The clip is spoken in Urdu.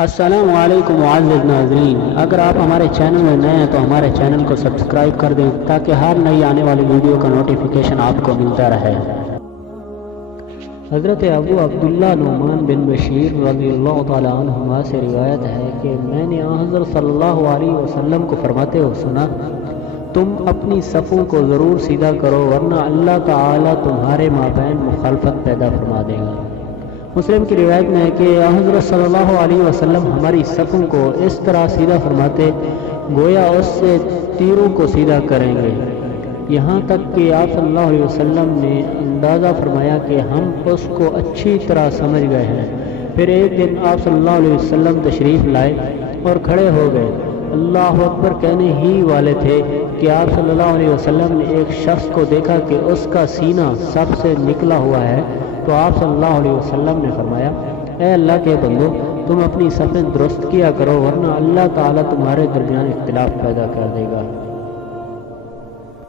السلام علیکم معزز ناظرین، اگر آپ ہمارے چینل میں نئے ہیں تو ہمارے چینل کو سبسکرائب کر دیں تاکہ ہر نئی آنے والی ویڈیو کا نوٹیفیکیشن آپ کو ملتا رہے۔ حضرت ابو عبداللہ نعمان بن بشیر رضی اللہ تعالیٰ عنہما سے روایت ہے کہ میں نے حضرت صلی اللہ علیہ وسلم کو فرماتے ہوئے سنا، تم اپنی صفوں کو ضرور سیدھا کرو ورنہ اللہ تعالیٰ تمہارے مابین مخالفت پیدا فرما دے گا۔ مسلم کی روایت میں ہے کہ حضرت صلی اللہ علیہ وسلم ہماری صفوں کو اس طرح سیدھا فرماتے گویا اس سے تیروں کو سیدھا کریں گے، یہاں تک کہ آپ صلی اللہ علیہ وسلم نے اندازہ فرمایا کہ ہم اس کو اچھی طرح سمجھ گئے ہیں۔ پھر ایک دن آپ صلی اللہ علیہ وسلم تشریف لائے اور کھڑے ہو گئے، اللہ اکبر کہنے ہی والے تھے کہ آپ صلی اللہ علیہ وسلم نے ایک شخص کو دیکھا کہ اس کا سینہ سب سے نکلا ہوا ہے، تو آپ صلی اللہ علیہ وسلم نے فرمایا، اے اللہ کے بندو، تم اپنی صفیں درست کیا کرو ورنہ اللہ تعالیٰ تمہارے درمیان اختلاف پیدا کر دے گا۔